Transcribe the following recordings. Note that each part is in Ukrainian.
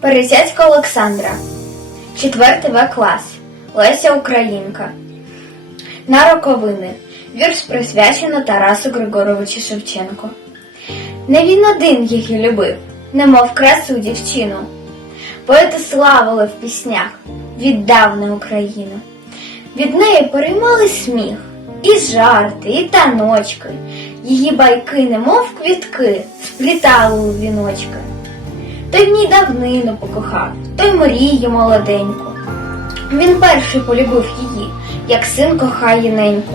Пересядько Олександра, 4 В клас, Леся Українка. На роковини. Вірш присвячено Тарасу Григоровичу Шевченку. Не він один її любив, немов красу дівчину. Поети славили в піснях віддавна Україну. Від неї переймали сміх, і жарти, і таночки. Її байки, немов квітки, сплітали у віночки. Той в ній давнину покохав, той мрію молоденьку. Він перший полюбив її, як син кохає неньку.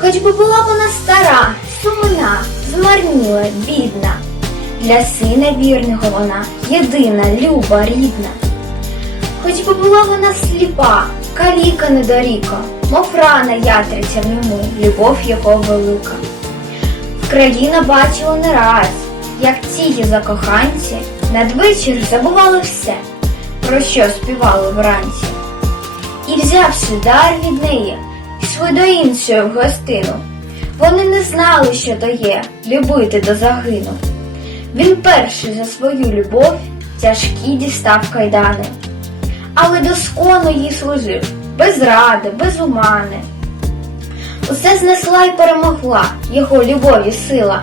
Хоч би була вона стара, сумна, змарніла, бідна. Для сина вірного вона єдина, люба, рідна. Хоч би була вона сліпа, каліка недоріка, мов рана ятриця в ньому, любов його велика. Вкраїна бачила не раз, як ці закоханці надвечір забували все, про що співали вранці. І взявши дар від неї, пішли до іншої в гостину. Вони не знали, що то є любити до загину. Він перший за свою любов тяжкі дістав кайдани, але доскону їй служив, без ради, без умани. Усе знесла й перемогла його любові сила,